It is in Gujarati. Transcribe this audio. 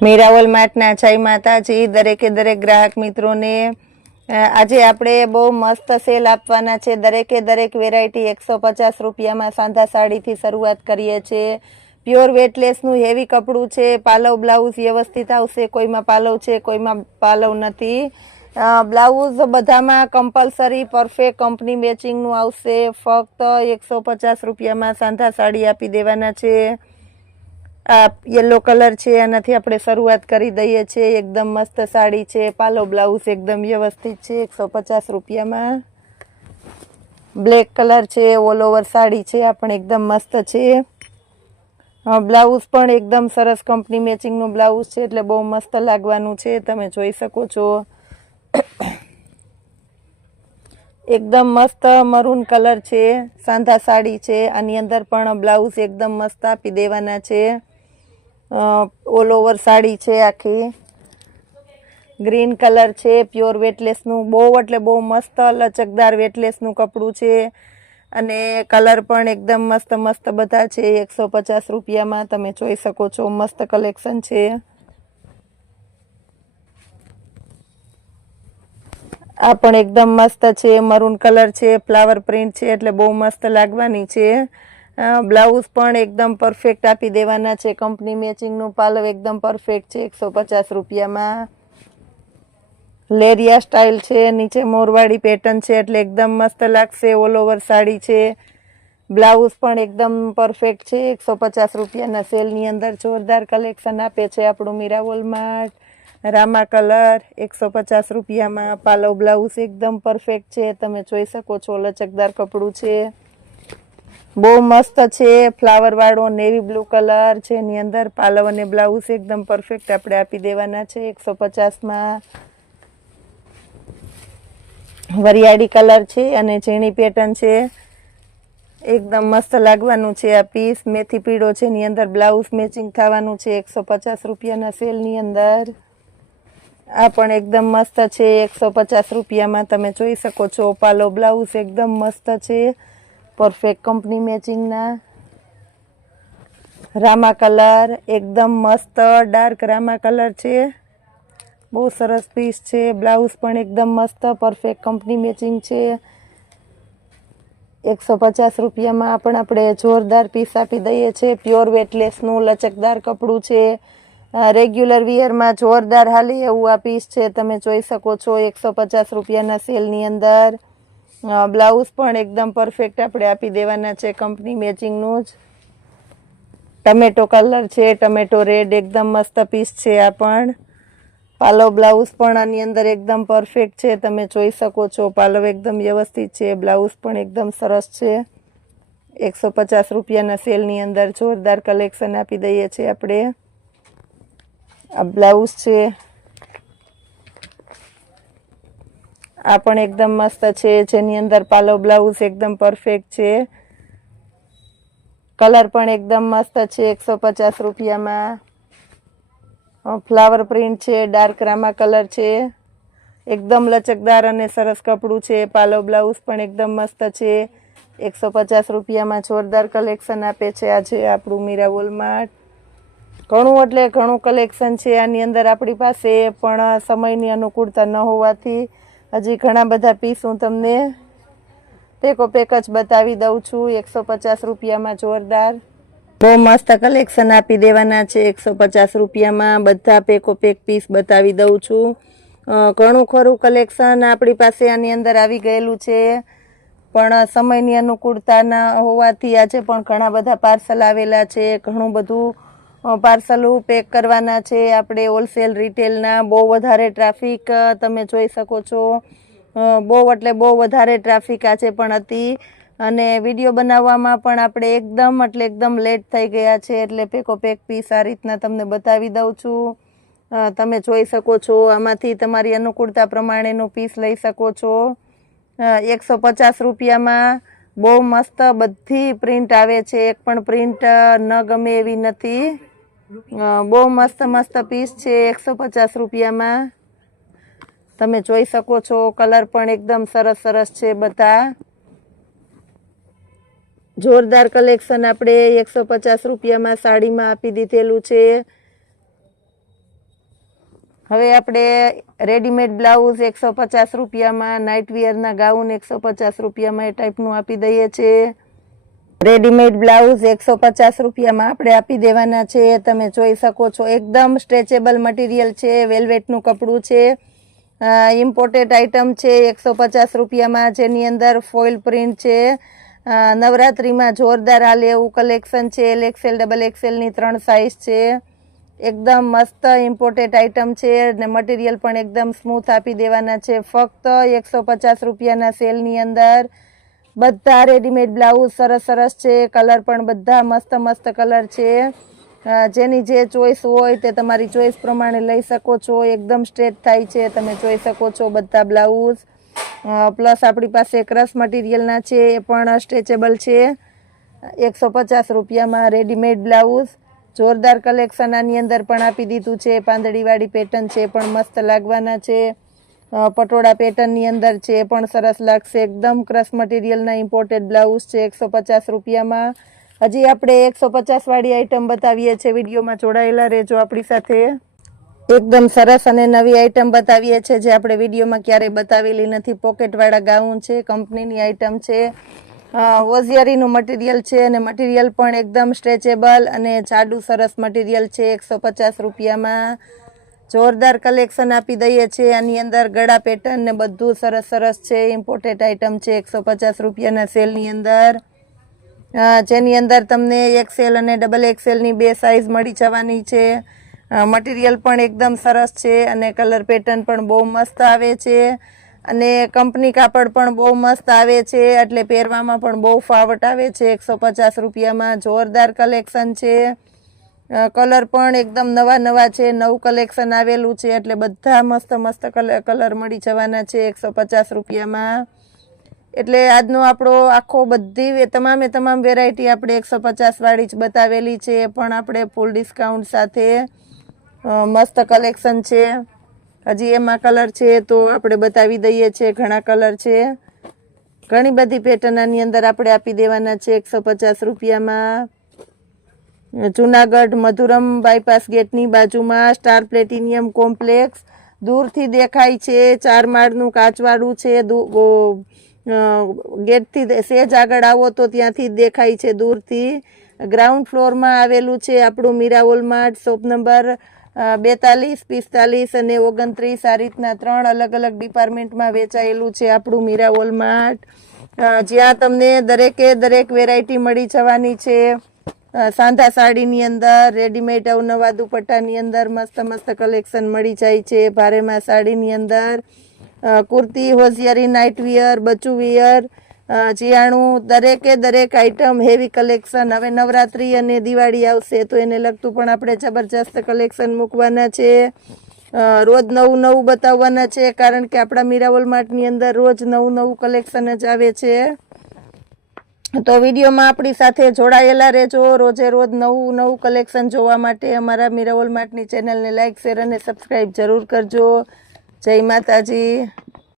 મીરાવલ માર્ટના જય માતાજી દરેકે દરેક ગ્રાહક મિત્રોને આજે આપણે બહુ મસ્ત સેલ આપવાના છે। દરેકે દરેક વેરાયટી 150 રૂપિયામાં સાંધા સાડીથી શરૂઆત કરીએ છીએ। પ્યોર વેટલેસનું હેવી કપડું છે। પાલવ બ્લાઉઝ વ્યવસ્થિત આવશે, કોઈમાં પાલવ છે કોઈમાં પાલવ નથી। બ્લાઉઝ બધામાં કમ્પલસરી પરફેક્ટ કંપની મેચિંગનું આવશે। ફક્ત 150 રૂપિયામાં સાંધા સાડી આપી દેવાના છે। આ યલો કલર છે, આનાથી આપણે શરૂઆત કરી દઈએ છીએ। એકદમ મસ્ત સાડી છે, પાલો બ્લાઉઝ એકદમ વ્યવસ્થિત છે 150 રૂપિયામાં। બ્લેક કલર છે, ઓલ ઓવર સાડી છે, આ પણ એકદમ મસ્ત છે। બ્લાઉઝ પણ એકદમ સરસ કંપની મેચિંગનું બ્લાઉઝ છે, એટલે બહુ મસ્ત લાગવાનું છે, તમે જોઈ શકો છો। એકદમ મસ્ત મરૂન કલર છે, સાંધા સાડી છે, આની અંદર પણ બ્લાઉઝ એકદમ મસ્ત આપી દેવાના છે। ઓલ ઓવર સાડી છે આખી। ગ્રીન કલર છે, પ્યોર વેટલેસનું, બહુ એટલે બહુ મસ્ત લચકદાર વેટલેસનું કપડું છે, અને કલર પણ એકદમ મસ્ત મસ્ત બધા છે 150 રૂપિયામાં। તમે જોઈ શકો છો, મસ્ત કલેક્શન છે। આ પણ એકદમ મસ્ત છે, મરૂન કલર છે, ફ્લાવર પ્રિન્ટ છે, એટલે બહુ મસ્ત લાગવાની છે। બ્લાઉઝ પણ એકદમ પરફેક્ટ આપી દેવાના છે, કંપની મેચિંગનું, પાલવ એકદમ પરફેક્ટ છે 150 રૂપિયામાં। લેરિયા સ્ટાઇલ છે, નીચે મોરવાડી પેટર્ન છે, એટલે એકદમ મસ્ત લાગશે। ઓલ ઓવર સાડી છે, બ્લાઉઝ પણ એકદમ પરફેક્ટ છે 150 રૂપિયાના સેલની અંદર જોરદાર કલેક્શન આપે છે આપણું મીરાવોલ માર્ટ। રામા કલર 150 રૂપિયામાં, પાલવ બ્લાઉઝ એકદમ પરફેક્ટ છે, તમે જોઈ શકો છો, લચકદાર કપડું છે, બહુ મસ્ત છે। ફ્લાવર વાળો નેવી બ્લુ કલર છે, એની અંદર પાલવ અને બ્લાઉઝ એકદમ પરફેક્ટ આપણે આપી દેવાના છે 150માં। વરિયાળી કલર છે અને ઝીણી પેટર્ન છે, એકદમ મસ્ત લાગવાનું છે આ પીસ। મેથી પીળો છે, એની અંદર બ્લાઉઝ મેચિંગ થવાનું છે 150 રૂપિયાના સેલની અંદર। આ પણ એકદમ મસ્ત છે 150 રૂપિયામાં, તમે જોઈ શકો છો। પાલો બ્લાઉઝ એકદમ મસ્ત છે, પરફેક્ટ કંપની મેચિંગના। રામા કલર એકદમ મસ્ત ડાર્ક રામા કલર છે, બહુ સરસ પીસ છે। બ્લાઉઝ પણ એકદમ મસ્ત પરફેક્ટ કંપની મેચિંગ છે 150 રૂપિયામાં, પણ આપણે જોરદાર પીસ આપી દઈએ છીએ। પ્યોર વેટલેસનું લચકદાર કપડું છે, રેગ્યુલર વિયરમાં જોરદાર હાલી એવું આ પીસ છે, તમે જોઈ શકો છો 150 રૂપિયાના સેલની અંદર। બ્લાઉઝ પણ એકદમ પરફેક્ટ આપણે આપી દેવાના છે, કંપની મેચિંગનું જ। ટમેટો કલર છે, ટમેટો રેડ, એકદમ મસ્ત પીસ છે આ પણ। પાલવ બ્લાઉઝ પણ આની અંદર એકદમ પરફેક્ટ છે, તમે જોઈ શકો છો। પાલવ એકદમ વ્યવસ્થિત છે, બ્લાઉઝ પણ એકદમ સરસ છે 150 રૂપિયાના સેલની અંદર જોરદાર કલેક્શન આપી દઈએ છીએ આપણે। આ બ્લાઉઝ છે, આ પણ એકદમ મસ્ત છે, જેની અંદર પાલવ બ્લાઉઝ એકદમ પરફેક્ટ છે। કલર પણ એકદમ મસ્ત છે 150 રૂપિયામાં। ફ્લાવર પ્રિન્ટ છે, ડાર્ક રામા કલર છે, એકદમ લચકદાર અને સરસ કપડું છે। પાલવ બ્લાઉઝ પણ એકદમ મસ્ત છે 150 રૂપિયામાં, જોરદાર કલેક્શન આપે છે આજે આપણું મીરાવોલ માર્ટ। ઘણું એટલે ઘણું કલેક્શન છે આની અંદર આપણી પાસે, પણ સમયની અનુકૂળતા ન હોવાથી હજી ઘણા બધા પીસ હું તમને પેકો પેક જ બતાવી દઉં છું 150 રૂપિયામાં જોરદાર। બહુ મસ્ત કલેક્શન આપી દેવાના છે 150 રૂપિયામાં, બધા પેકો પેક પીસ બતાવી દઉં છું। ઘણું ખરું કલેક્શન આપણી પાસે આની અંદર આવી ગયેલું છે, પણ સમયની અનુકૂળતા ના હોવાથી આજે પણ ઘણા બધા પાર્સલ આવેલા છે। ઘણું બધું પાર્સલો પેક કરવાના છે આપણે હોલસેલ રિટેલના। બહુ વધારે ટ્રાફિક તમે જોઈ શકો છો, બહુ એટલે બહુ વધારે ટ્રાફિક આજે પણ હતી, અને વિડીયો બનાવવામાં પણ આપણે એકદમ લેટ થઈ ગયા છે, એટલે પેકો પેક પીસ આ રીતના તમને બતાવી દઉં છું। તમે જોઈ શકો છો, આમાંથી તમારી અનુકૂળતા પ્રમાણેનું પીસ લઈ શકો છો। 150 રૂપિયામાં બહુ મસ્ત બધી પ્રિન્ટ આવે છે, એક પણ પ્રિન્ટ ન ગમે એવી નથી। બહુ મસ્ત મસ્ત પીસ છે 150 રૂપિયામાં, તમે જોઈ શકો છો। કલર પણ એકદમ સરસ સરસ છે બધા, જોરદાર કલેક્શન આપણે 150 રૂપિયામાં સાડીમાં આપી દીધેલું છે। હવે આપણે રેડીમેડ બ્લાઉઝ 150 રૂપિયામાં, નાઇટ વિયરના ગાઉન 150 રૂપિયામાં એ ટાઈપનું આપી દઈએ છીએ. રેડીમેડ બ્લાઉઝ 150 રૂપિયામાં આપણે આપી દેવાના છે. તમે જોઈ શકો છો એકદમ સ્ટ્રેચેબલ મટીરિયલ છે, વેલ્વેટનું કપડું છે, ઇમ્પોર્ટેડ આઇટમ છે. 150 રૂપિયામાં જેની અંદર ફોઇલ પ્રિન્ટ છે. નવરાત્રિમાં જોરદાર હાલે એવું કલેક્શન છે. LXL XXLની 3 સાઇઝ છે. એકદમ મસ્ત ઇમ્પોર્ટેડ આઇટમ છે અને મટીરિયલ પણ એકદમ સ્મૂથ આપી દેવાના છે. ફક્ત 150 રૂપિયાના સેલની અંદર બધા રેડીમેડ બ્લાઉઝ સરસ સરસ છે. કલર પણ બધા મસ્ત મસ્ત કલર છે. જેની જે ચોઈસ હોય તે તમારી ચોઈસ પ્રમાણે લઈ શકો છો. એકદમ સ્ટ્રેટ થાય છે, તમે જોઈ શકો છો બધા બ્લાઉઝ. પ્લસ આપણી પાસે ક્રશ મટીરિયલના છે, એ પણ સ્ટ્રેચેબલ છે. 150 રૂપિયામાં રેડીમેડ બ્લાઉઝ જોરદાર કલેક્શન આની અંદર પણ આપી દીધું છે. પાંદડીવાળી પેટર્ન છે, પણ મસ્ત લાગવાના છે. પટોળા પેટર્નની અંદર છે, પણ સરસ લાગશે. એકદમ ક્રશ મટીરિયલના ઇમ્પોર્ટેડ બ્લાઉઝ છે 150 રૂપિયામાં. હજી આપણે 150 વાળી આઈટમ બતાવીએ છીએ. વિડીયોમાં જોડાયેલા રહેજો આપણી સાથે. એકદમ સરસ અને નવી આઈટમ બતાવીએ છીએ જે આપણે વિડીયોમાં ક્યારેય બતાવેલી નથી. પોકેટવાળા ગાઉન છે, કંપનીની આઈટમ છે. હોઝિયારીનું મટીરિયલ છે અને મટીરિયલ પણ એકદમ સ્ટ્રેચેબલ અને જાડું સરસ મટીરિયલ છે. 150 રૂપિયામાં જોરદાર કલેક્શન આપી દઈએ છીએ. આની અંદર ગળા પેટર્ન ને બધું સરસ સરસ છે. ઇમ્પોર્ટેડ આઇટમ છે 150 રૂપિયાના સેલની અંદર, જેની અંદર તમને XL અને XXLની 2 સાઇઝ મળી જવાની છે. મટીરિયલ પણ એકદમ સરસ છે અને કલર પેટર્ન પણ બહુ મસ્ત આવે છે અને કંપની કાપડ પણ બહુ મસ્ત આવે છે, એટલે પહેરવામાં પણ બહુ ફાવટ આવે છે. 150 રૂપિયામાં જોરદાર કલેક્શન છે. કલર પણ એકદમ નવા નવા છે. નવું કલેક્શન આવેલું છે, એટલે બધા મસ્ત મસ્ત કલર મળી જવાના છે 150 રૂપિયામાં. એટલે આજનો આપણો આખો બધી તમામ વેરાયટી આપણે 150 વાળી જ બતાવેલી છે, પણ આપણે ફૂલ ડિસ્કાઉન્ટ સાથે મસ્ત કલેક્શન છે. હજી એમાં કલર છે તો આપણે બતાવી દઈએ છીએ. ઘણા કલર છે, ઘણી બધી પેટર્ન આની અંદર આપણે આપી દેવાના છે 150 રૂપિયામાં. જુનાગઢ મધુરમ બાયપાસ ગેટની બાજુમાં સ્ટાર પ્લેટિનિયમ કોમ્પ્લેક્સ દૂરથી દેખાય છે. 4 માળનું કાચવાળું છે. ગેટથી સેજ આગળ આવો તો ત્યાંથી જ દેખાય છે દૂરથી. ગ્રાઉન્ડ ફ્લોરમાં આવેલું છે આપણું મીરા વોલમાર્ટ. શોપ નંબર 42, 45 અને 29. આ રીતના 3 અલગ અલગ ડિપાર્ટમેન્ટમાં વેચાયેલું છે આપણું મીરા વોલમાર્ટ, જ્યાં તમને દરેકે દરેક વેરાયટી મળી જવાની છે. સાંધા સાડીની અંદર, રેડીમેડ અવનવા દુપટ્ટાની અંદર મસ્ત મસ્ત કલેક્શન મળી જાય છે. ભારેમાં સાડીની અંદર કુર્તી, હોઝિયારી, નાઇટ વિયર, બચુ વિયર, જીયાણું, દરેકે દરેક આઈટમ હેવી કલેક્શન. હવે નવરાત્રી અને દિવાળી આવશે તો એને લગતું પણ આપણે જબરજસ્ત કલેક્શન મૂકવાના છે. રોજ નવું નવું બતાવવાના છે, કારણ કે આપણા મીરા વોલમાર્ટની અંદર રોજ નવું નવું કલેક્શન જ આવે છે. તો વિડીયોમાં આપણી સાથે જોડાયેલા રહેજો. રોજે રોજ નવું નવું કલેક્શન જોવા માટે અમારા મીરા વોલમાર્ટની ચેનલને લાઇક, શેર અને સબસ્ક્રાઈબ જરૂર કરજો. જય માતાજી.